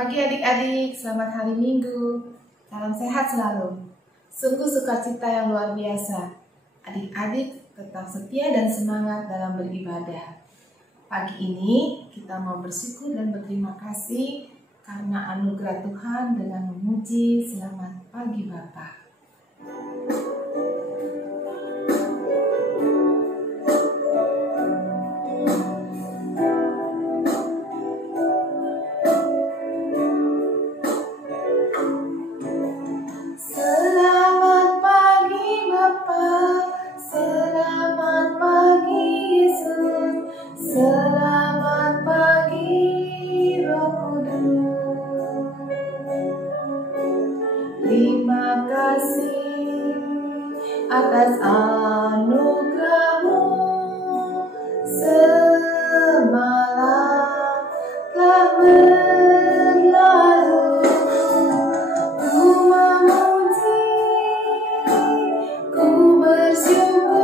pagi adik-adik, selamat hari Minggu. Salam sehat selalu. Sungguh sukacita yang luar biasa. Adik-adik tetap setia dan semangat dalam beribadah. Pagi ini kita mau bersyukur dan berterima kasih karena anugerah Tuhan dengan memuji selamat pagi Bapa. Selamat pagi Roh Kudus. Terima kasih atas anugerah-Mu. Semalam telah berlalu. Ku memuji, ku bersyukur,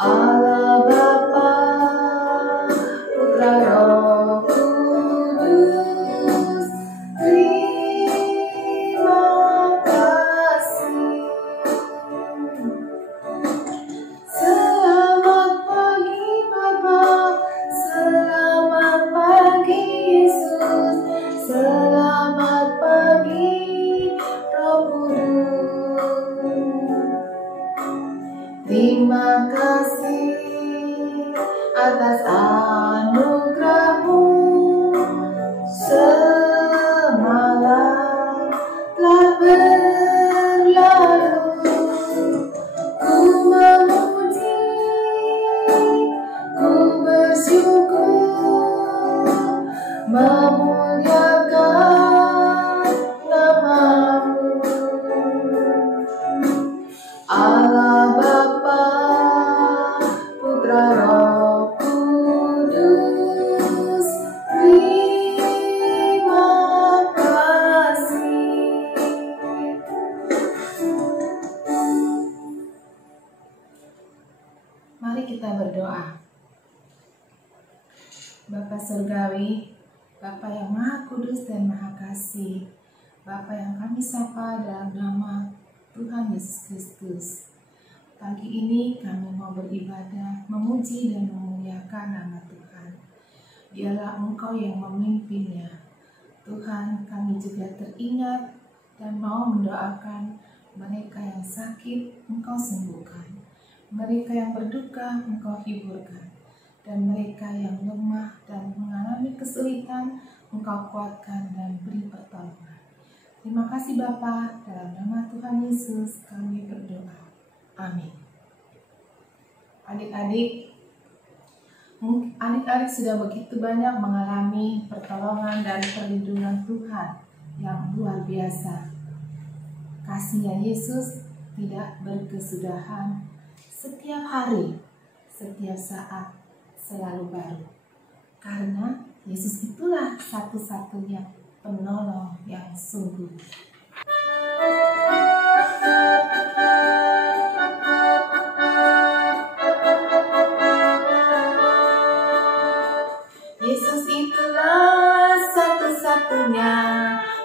Allah Bapa, Putra Roh Kudus, terima kasih. Selamat pagi Bapa, selamat pagi Yesus, selamat pagi Roh Kudus. Terima kasih atas anugerah-Mu. Semalam telah berlalu. Ku memuji, ku bersyukur, memuliakan nama-Mu. Allah Bapa, Putra Roh Kudus, terima kasih. Mari kita berdoa. Bapa Surgawi, Bapa yang Maha Kudus dan Maha Kasih, Bapa yang kami sapa dalam nama Tuhan Yesus Kristus. Pagi ini kami mau beribadah, memuji dan memuliakan nama Tuhan. Biarlah Engkau yang memimpinnya. Tuhan, kami juga teringat dan mau mendoakan mereka yang sakit, Engkau sembuhkan. Mereka yang berduka, Engkau hiburkan. Dan mereka yang lemah dan mengalami kesulitan, Engkau kuatkan dan beri pertolongan. Terima kasih Bapa, dalam nama Tuhan Yesus kami berdoa. Amin. Adik-adik sudah begitu banyak mengalami pertolongan dan perlindungan Tuhan yang luar biasa. Kasih-Nya Yesus tidak berkesudahan, setiap hari, setiap saat, selalu baru. Karena Yesus itulah satu-satunya penolong yang sungguh. Yesus itulah satu-satunya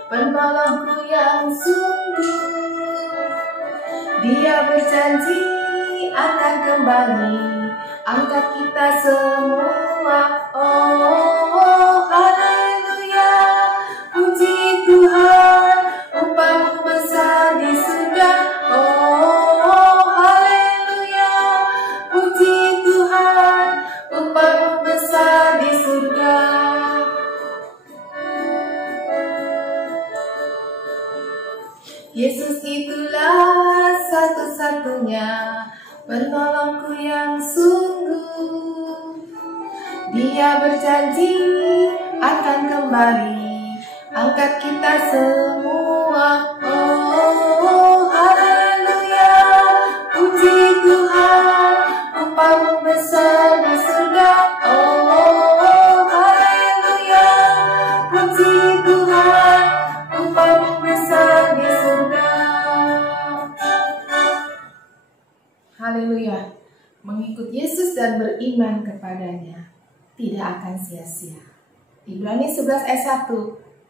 penolongku yang sungguh. Dia berjanji akan kembali angkat kita semua. Oh, haleluya. Puji Tuhan, upah-Mu besar di surga. Oh, haleluya. Puji Tuhan, upah-Mu besar di surga. Yesus itulah satu-satunya penolongku yang sungguh. Dia berjanji akan kembali angkat kita semua. Oh, haleluya. Puji Tuhan, upah-Mu besar di surga. Oh, haleluya. Puji Tuhan, upah-Mu besar di surga. haleluya, mengikut Yesus dan beriman kepadanya tidak akan sia-sia. Ibrani 11 ayat 1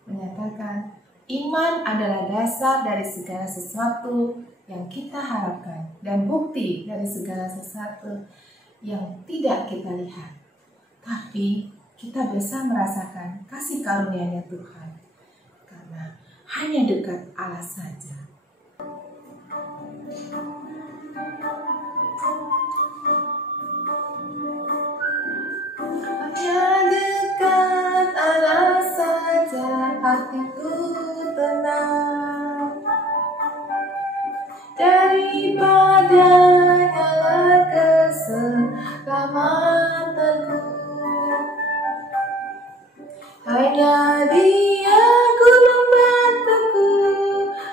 menyatakan, iman adalah dasar dari segala sesuatu yang kita harapkan dan bukti dari segala sesuatu yang tidak kita lihat. Tapi kita bisa merasakan kasih karunia-Nya Tuhan karena hanya dekat Allah saja. Hanya dekat Allah saja hatiku tenang, daripada nyala keselamatanku. Hanya Dia gunung batuku,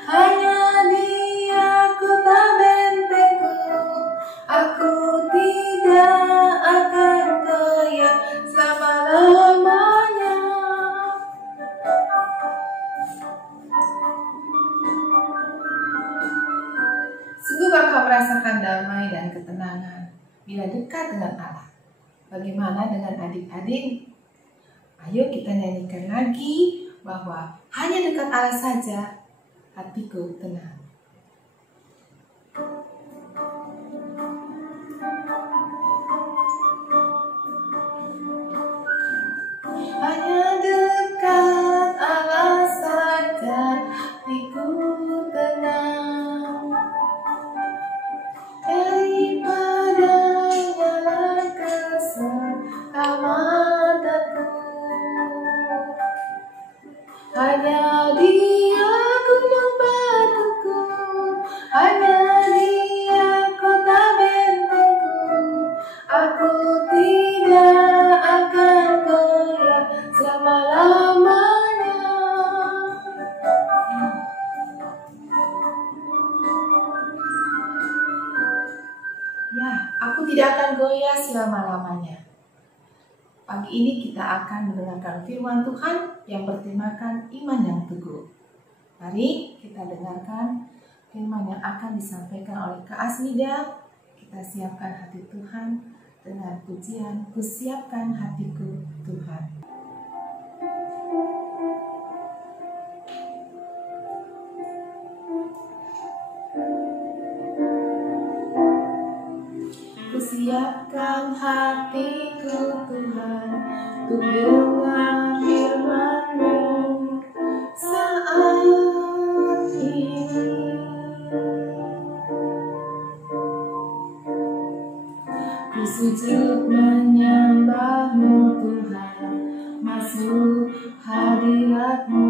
hanya Dia kota bentengku. Aku tidak akan goyah selama-lamanya. Sungguh Kakak merasakan damai dan ketenangan bila dekat dengan Allah. Bagaimana dengan adik-adik? Ayo kita nyanyikan lagi bahwa hanya dekat Allah saja hatiku tenang. Hanya dekat Allah saja hatiku tenang, daripada nyala keselamatanku. Hanya Dia gunung batuku, hanya Dia kota bentengku. Aku tidak akan goyah selama-lamanya. Ya, aku tidak akan goyah selama-lamanya. Pagi ini kita akan mendengarkan firman Tuhan yang bertemakan iman yang teguh. Mari kita dengarkan firman yang akan disampaikan oleh Kak Asmida. Kita siapkan hati Tuhan dengan pujian, kusiapkan hatiku Tuhan. Kusiapkan hatiku Tuhan, untuk dengar firman-Mu saat ini. Ku sujud menyembah-Mu Tuhan, masuk hadirat-Mu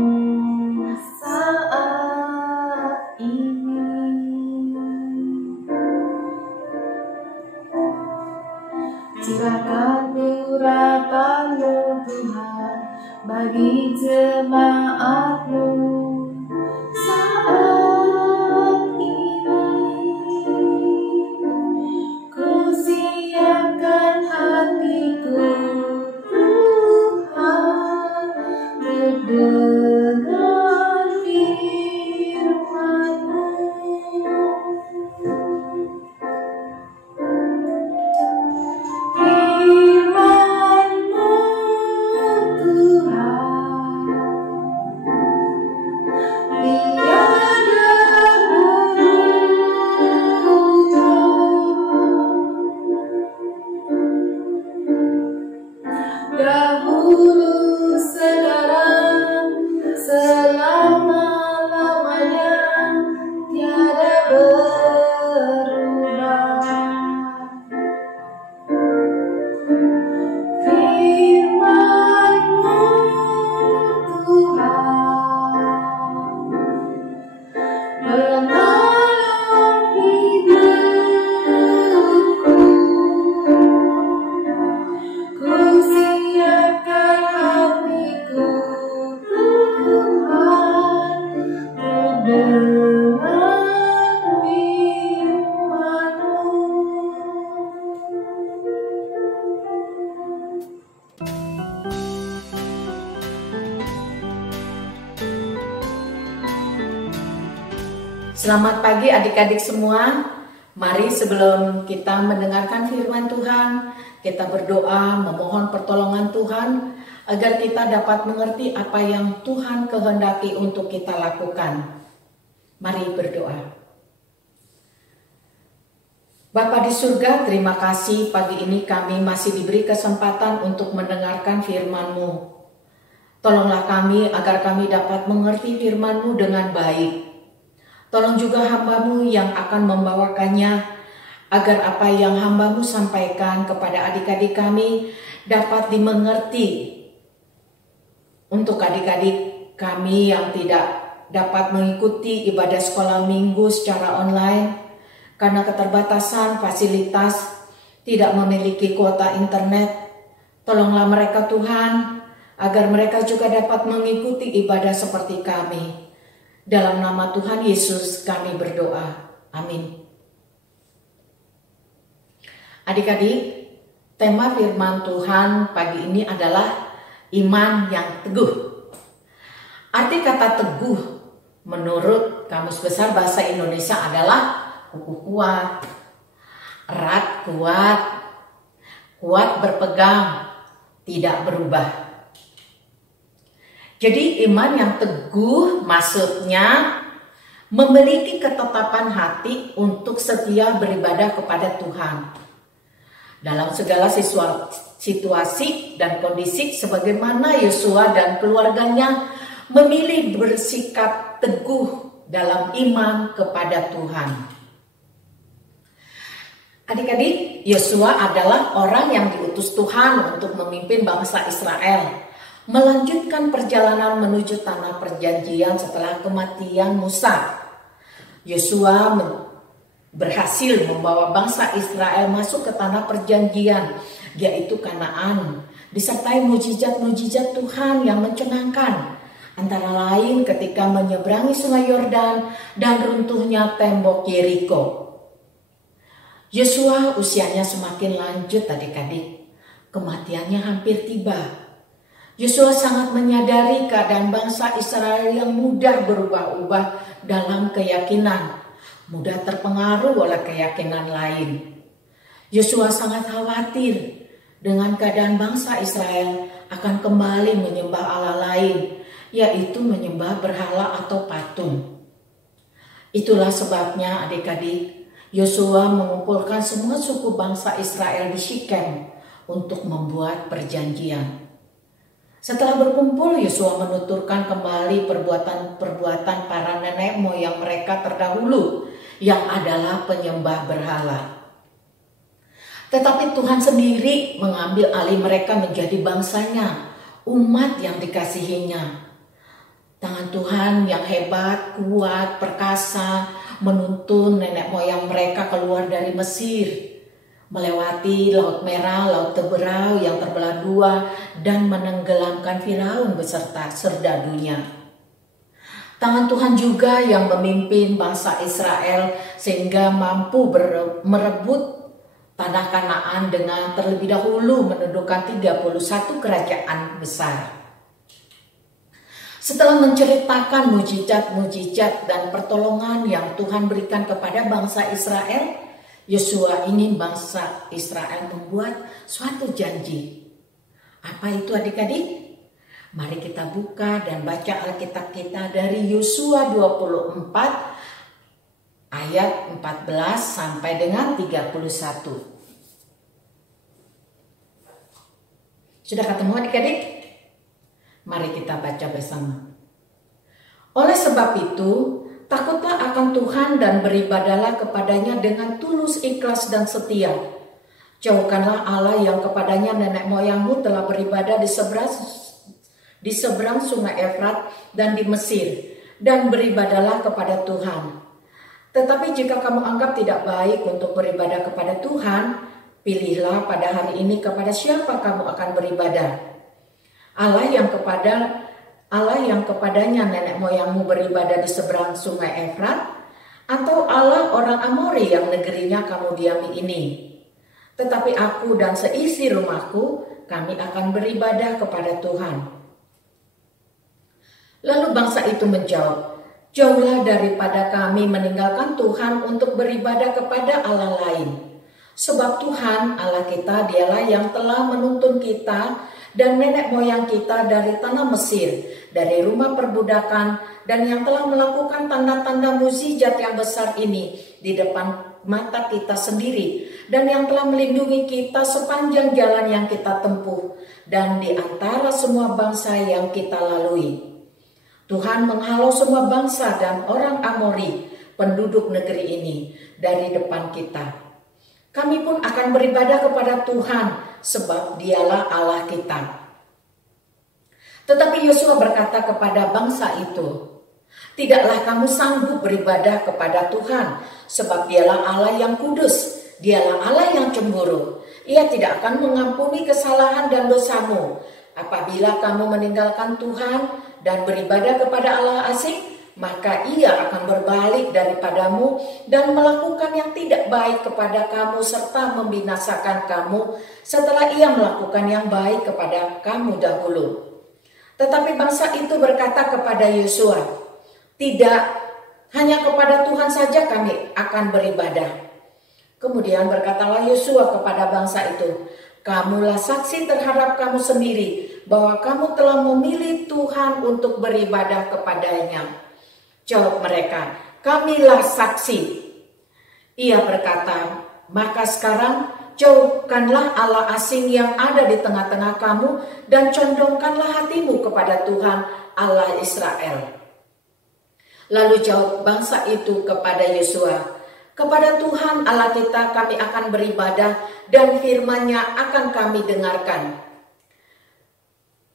saat ini. Curahkan urapan-Mu Tuhan bagi jemaat-Mu saat ini. Ku siapkan hatiku Tuhan, untuk dengar firman-Mu. Firman-Mu Tuhan, tiada berubah, dahulu sekarang selama-lamanya tiada berubah. Firman-Mu Tuhan, penolong hidupku. Ku siapkan hatiku Tuhan, untuk dengar firman-Mu. Selamat pagi adik-adik semua. Mari sebelum kita mendengarkan firman Tuhan, kita berdoa memohon pertolongan Tuhan agar kita dapat mengerti apa yang Tuhan kehendaki untuk kita lakukan. Mari berdoa. Bapa di surga, terima kasih pagi ini kami masih diberi kesempatan untuk mendengarkan firman-Mu. Tolonglah kami agar kami dapat mengerti firman-Mu dengan baik. Tolong juga hamba-Mu yang akan membawakannya, agar apa yang hamba-Mu sampaikan kepada adik-adik kami dapat dimengerti. Untuk adik-adik kami yang tidak dapat mengikuti ibadah sekolah minggu secara online, karena keterbatasan fasilitas, tidak memiliki kuota internet, tolonglah mereka Tuhan, agar mereka juga dapat mengikuti ibadah seperti kami. Dalam nama Tuhan Yesus kami berdoa. Amin. Adik-adik, tema firman Tuhan pagi ini adalah iman yang teguh. Arti kata teguh menurut Kamus Besar Bahasa Indonesia adalah kukuh kuat, erat kuat, kuat berpegang, tidak berubah. Jadi iman yang teguh maksudnya memiliki ketetapan hati untuk setia beribadah kepada Tuhan. Dalam segala situasi dan kondisi sebagaimana Yosua dan keluarganya memilih bersikap teguh dalam iman kepada Tuhan. Adik-adik, Yosua adalah orang yang diutus Tuhan untuk memimpin bangsa Israel melanjutkan perjalanan menuju tanah perjanjian setelah kematian Musa. Yosua berhasil membawa bangsa Israel masuk ke tanah perjanjian, yaitu Kanaan, disertai mujizat-mujizat Tuhan yang mencengangkan, antara lain ketika menyeberangi Sungai Yordan dan runtuhnya tembok Yeriko. Yosua usianya semakin lanjut adik-adik, kematiannya hampir tiba. Yosua sangat menyadari keadaan bangsa Israel yang mudah berubah-ubah dalam keyakinan, mudah terpengaruh oleh keyakinan lain. Yosua sangat khawatir dengan keadaan bangsa Israel akan kembali menyembah Allah lain, yaitu menyembah berhala atau patung. Itulah sebabnya adik-adik, Yosua mengumpulkan semua suku bangsa Israel di Sikem untuk membuat perjanjian. Setelah berkumpul, Yosua menuturkan kembali perbuatan para nenek moyang mereka terdahulu yang adalah penyembah berhala. Tetapi Tuhan sendiri mengambil alih mereka menjadi bangsanya, umat yang dikasihinya. Tangan Tuhan yang hebat, kuat, perkasa, menuntun nenek moyang mereka keluar dari Mesir, melewati Laut Merah, Laut Teberau yang terbelah dua, dan menenggelamkan Firaun beserta serdadunya. Tangan Tuhan juga yang memimpin bangsa Israel sehingga mampu merebut tanah Kanaan dengan terlebih dahulu menundukkan 31 kerajaan besar. Setelah menceritakan mujizat-mujizat dan pertolongan yang Tuhan berikan kepada bangsa Israel, Yosua ingin bangsa Israel membuat suatu janji. Apa itu adik-adik? Mari kita buka dan baca Alkitab kita dari Yosua 24 ayat 14 sampai dengan 31. Sudah ketemu adik-adik? Mari kita baca bersama. Oleh sebab itu, takutlah akan Tuhan dan beribadalah kepadanya dengan tulus, ikhlas, dan setia. Jauhkanlah Allah yang kepadanya nenek moyangmu telah beribadah di seberang sungai Efrat dan di Mesir, dan beribadalah kepada Tuhan. Tetapi jika kamu anggap tidak baik untuk beribadah kepada Tuhan, pilihlah pada hari ini kepada siapa kamu akan beribadah. Allah yang kepadanya nenek moyangmu beribadah di seberang sungai Efrat, atau Allah orang Amori yang negerinya kamu diami ini. Tetapi aku dan seisi rumahku, kami akan beribadah kepada Tuhan. Lalu bangsa itu menjawab, Jauhlah daripada kami meninggalkan Tuhan untuk beribadah kepada Allah lain. Sebab Tuhan Allah kita dialah yang telah menuntun kita dan nenek moyang kita dari tanah Mesir, dari rumah perbudakan, dan yang telah melakukan tanda-tanda mukjizat yang besar ini di depan mata kita sendiri, dan yang telah melindungi kita sepanjang jalan yang kita tempuh, dan di antara semua bangsa yang kita lalui. Tuhan menghalau semua bangsa dan orang Amori, penduduk negeri ini, dari depan kita. Kami pun akan beribadah kepada Tuhan, sebab dialah Allah kita. Tetapi Yosua berkata kepada bangsa itu, tidaklah kamu sanggup beribadah kepada Tuhan, sebab dialah Allah yang kudus, dialah Allah yang cemburu. Ia tidak akan mengampuni kesalahan dan dosamu. Apabila kamu meninggalkan Tuhan dan beribadah kepada Allah asing, maka ia akan berbalik daripadamu dan melakukan yang tidak baik kepada kamu serta membinasakan kamu setelah ia melakukan yang baik kepada kamu dahulu. Tetapi bangsa itu berkata kepada Yosua, tidak, hanya kepada Tuhan saja kami akan beribadah. Kemudian berkatalah Yosua kepada bangsa itu, kamulah saksi terhadap kamu sendiri bahwa kamu telah memilih Tuhan untuk beribadah kepadanya. Jawab mereka, kamilah saksi. Ia berkata, maka sekarang jauhkanlah Allah asing yang ada di tengah-tengah kamu dan condongkanlah hatimu kepada Tuhan Allah Israel. Lalu jawab bangsa itu kepada Yosua, kepada Tuhan Allah kita kami akan beribadah dan firman-Nya akan kami dengarkan.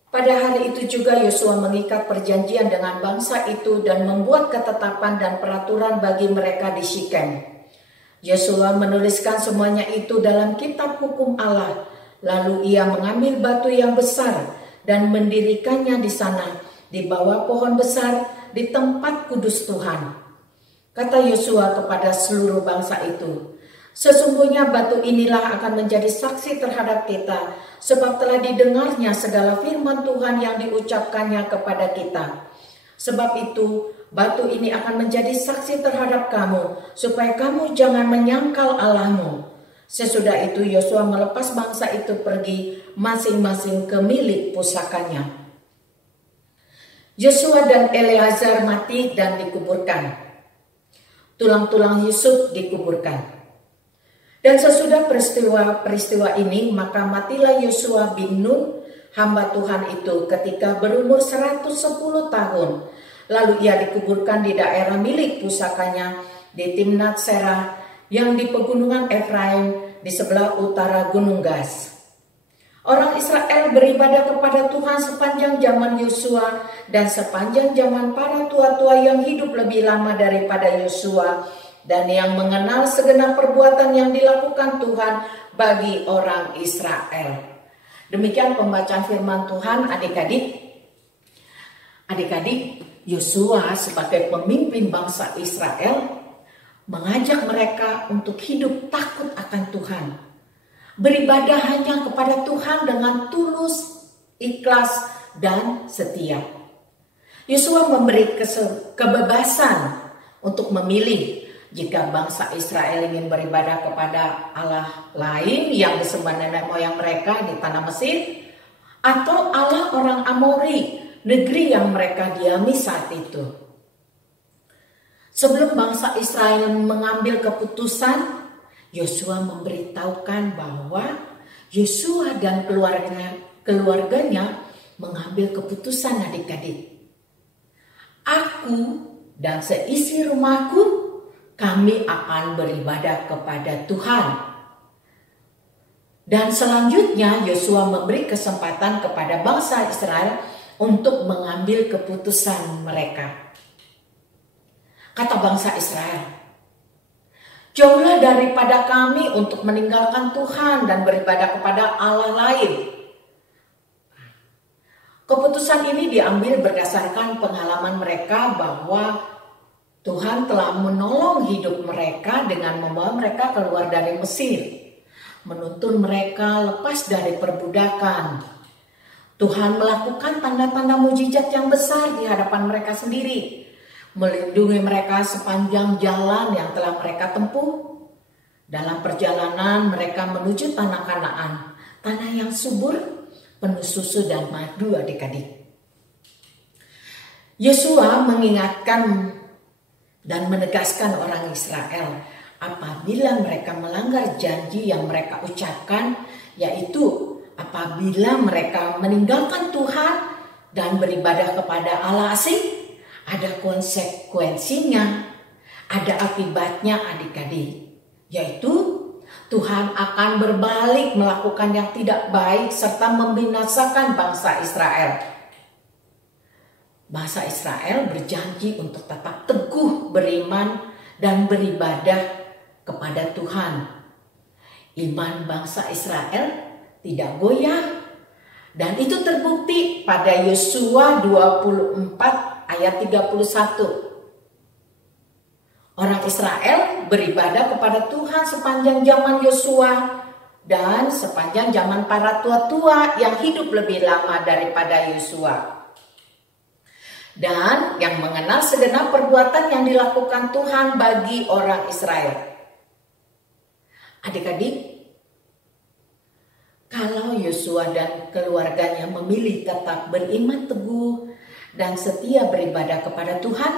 Pada hari itu juga Yosua mengikat perjanjian dengan bangsa itu dan membuat ketetapan dan peraturan bagi mereka di Sikem. Yosua menuliskan semuanya itu dalam kitab hukum Allah. Lalu ia mengambil batu yang besar dan mendirikannya di sana, di bawah pohon besar di tempat kudus Tuhan. Kata Yosua kepada seluruh bangsa itu, sesungguhnya batu inilah akan menjadi saksi terhadap kita, sebab telah didengarnya segala firman Tuhan yang diucapkannya kepada kita. Sebab itu, batu ini akan menjadi saksi terhadap kamu, supaya kamu jangan menyangkal Allahmu. Sesudah itu Yosua melepas bangsa itu pergi masing-masing ke milik pusakanya. Yosua dan Eleazar mati dan dikuburkan. Tulang-tulang Yusuf dikuburkan. Dan sesudah peristiwa ini, maka matilah Yosua bin Nun, hamba Tuhan itu, ketika berumur 110 tahun. Lalu ia dikuburkan di daerah milik pusakanya di Timnat Serah yang di pegunungan Efraim di sebelah utara Gunung Gas. Orang Israel beribadah kepada Tuhan sepanjang zaman Yosua dan sepanjang zaman para tua-tua yang hidup lebih lama daripada Yosua dan yang mengenal segenap perbuatan yang dilakukan Tuhan bagi orang Israel. Demikian pembacaan firman Tuhan adik-adik. Adik-adik, Yosua sebagai pemimpin bangsa Israel mengajak mereka untuk hidup takut akan Tuhan. Beribadah hanya kepada Tuhan dengan tulus, ikhlas, dan setia. Yosua memberi kebebasan untuk memilih jika bangsa Israel ingin beribadah kepada Allah lain yang disembah nenek moyang mereka di tanah Mesir, atau Allah orang Amori, negeri yang mereka diami saat itu. Sebelum bangsa Israel mengambil keputusan, Yosua memberitahukan bahwa Yosua dan keluarganya mengambil keputusan adik-adik. Aku dan seisi rumahku, kami akan beribadah kepada Tuhan. Dan selanjutnya Yosua memberi kesempatan kepada bangsa Israel untuk mengambil keputusan mereka. Kata bangsa Israel, jauhlah daripada kami untuk meninggalkan Tuhan dan beribadah kepada Allah lain. Keputusan ini diambil berdasarkan pengalaman mereka bahwa Tuhan telah menolong hidup mereka dengan membawa mereka keluar dari Mesir, menuntun mereka lepas dari perbudakan. Tuhan melakukan tanda-tanda mujizat yang besar di hadapan mereka sendiri. melindungi mereka sepanjang jalan yang telah mereka tempuh. Dalam perjalanan mereka menuju tanah Kanaan, tanah yang subur, penuh susu dan madu adik-adik. Yosua mengingatkan dan menegaskan orang Israel apabila mereka melanggar janji yang mereka ucapkan, yaitu apabila mereka meninggalkan Tuhan dan beribadah kepada Allah asing, ada konsekuensinya, ada akibatnya adik-adik, yaitu Tuhan akan berbalik melakukan yang tidak baik serta membinasakan bangsa Israel. Bangsa Israel berjanji untuk tetap teguh beriman dan beribadah kepada Tuhan. Iman bangsa Israel tidak goyah, dan itu terbukti pada Yosua 24 ayat 31. Orang Israel beribadah kepada Tuhan sepanjang zaman Yosua dan sepanjang zaman para tua-tua yang hidup lebih lama daripada Yosua. Dan yang mengenal segenap perbuatan yang dilakukan Tuhan bagi orang Israel. Adik-adik, kalau Yosua dan keluarganya memilih tetap beriman teguh dan setia beribadah kepada Tuhan,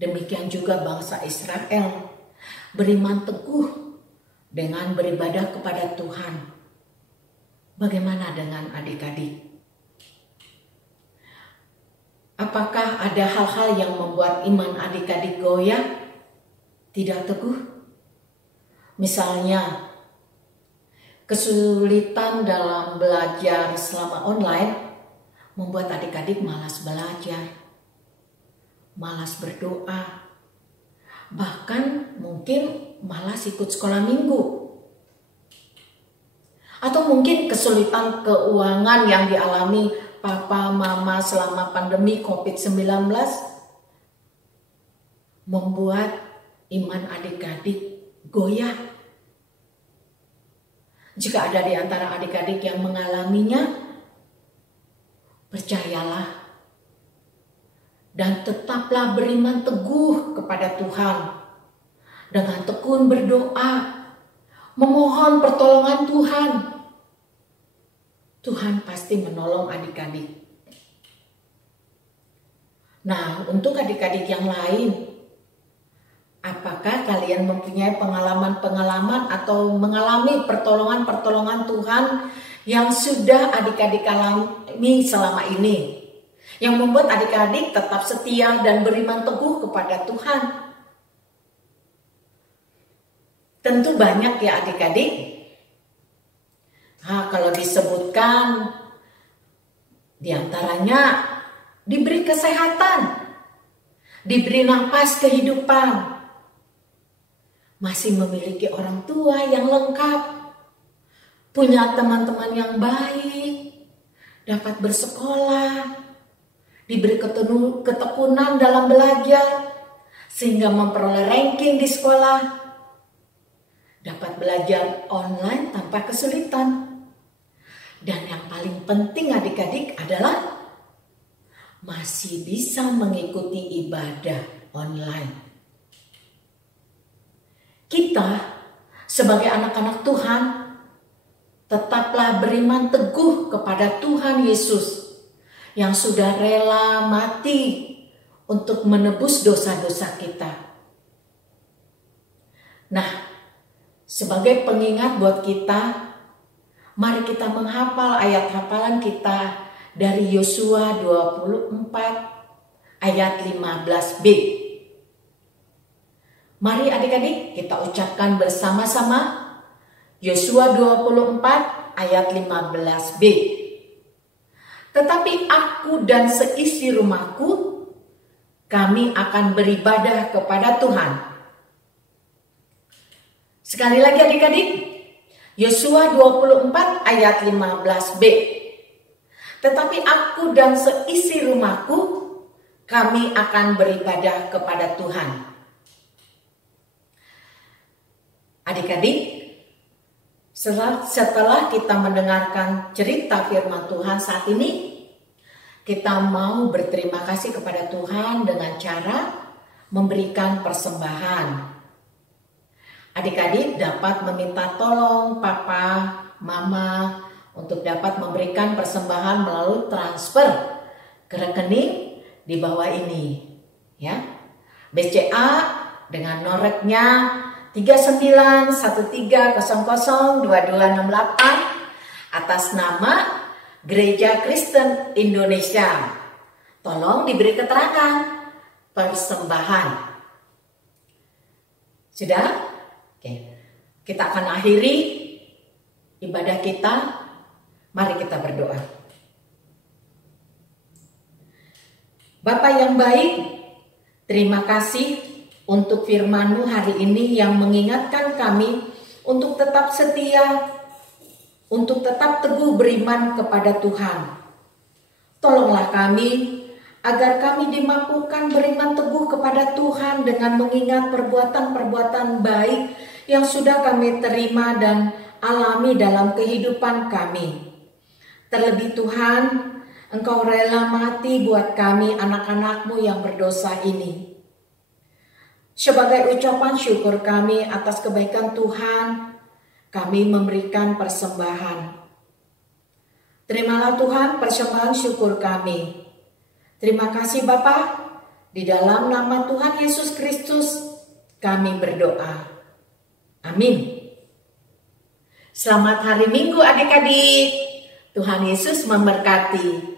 demikian juga bangsa Israel beriman teguh dengan beribadah kepada Tuhan. Bagaimana dengan adik-adik? Apakah ada hal-hal yang membuat iman adik-adik goyah, tidak teguh? Misalnya, kesulitan dalam belajar selama online membuat adik-adik malas belajar, malas berdoa, bahkan mungkin malas ikut sekolah minggu. Atau mungkin kesulitan keuangan yang dialami papa mama selama pandemi COVID-19 membuat iman adik-adik goyah. Jika ada di antara adik-adik yang mengalaminya, percayalah dan tetaplah beriman teguh kepada Tuhan. Dengan tekun berdoa, memohon pertolongan Tuhan. Tuhan pasti menolong adik-adik. Nah, untuk adik-adik yang lain, apakah kalian mempunyai pengalaman-pengalaman atau mengalami pertolongan-pertolongan Tuhan yang sudah adik-adik alami selama ini? Yang membuat adik-adik tetap setia dan beriman teguh kepada Tuhan. Tentu banyak ya adik-adik. Kalau disebutkan, diantaranya diberi kesehatan, diberi nafas kehidupan, masih memiliki orang tua yang lengkap, punya teman-teman yang baik, dapat bersekolah, diberi ketekunan dalam belajar, sehingga memperoleh ranking di sekolah, dapat belajar online tanpa kesulitan. Dan yang paling penting adik-adik adalah masih bisa mengikuti ibadah online. Kita sebagai anak-anak Tuhan tetaplah beriman teguh kepada Tuhan Yesus yang sudah rela mati untuk menebus dosa-dosa kita. Nah, sebagai pengingat buat kita, mari kita menghafal ayat hafalan kita dari Yosua 24 ayat 15b. Mari adik-adik kita ucapkan bersama-sama Yosua 24 ayat 15b. Tetapi aku dan seisi rumahku, kami akan beribadah kepada Tuhan. Sekali lagi adik-adik, Yosua 24 ayat 15b. Tetapi aku dan seisi rumahku, kami akan beribadah kepada Tuhan. Adik-adik, setelah kita mendengarkan cerita firman Tuhan saat ini, kita mau berterima kasih kepada Tuhan dengan cara memberikan persembahan. Adik-adik dapat meminta tolong papa, mama untuk dapat memberikan persembahan melalui transfer ke rekening di bawah ini, ya. BCA dengan noreknya 3913002268 atas nama Gereja Kristen Indonesia. Tolong diberi keterangan persembahan. Sudah? Oke. Kita akan akhiri ibadah kita. Mari kita berdoa. Bapa yang baik, terima kasih untuk firman-Mu hari ini yang mengingatkan kami untuk tetap setia, untuk tetap teguh beriman kepada Tuhan. Tolonglah kami agar kami dimampukan beriman teguh kepada Tuhan dengan mengingat perbuatan-perbuatan baik yang sudah kami terima dan alami dalam kehidupan kami. Terlebih Tuhan, Engkau rela mati buat kami anak-anak-Mu yang berdosa ini. Sebagai ucapan syukur kami atas kebaikan Tuhan, kami memberikan persembahan. Terimalah Tuhan persembahan syukur kami. Terima kasih Bapa. Di dalam nama Tuhan Yesus Kristus kami berdoa. Amin. Selamat hari Minggu adik-adik. Tuhan Yesus memberkati.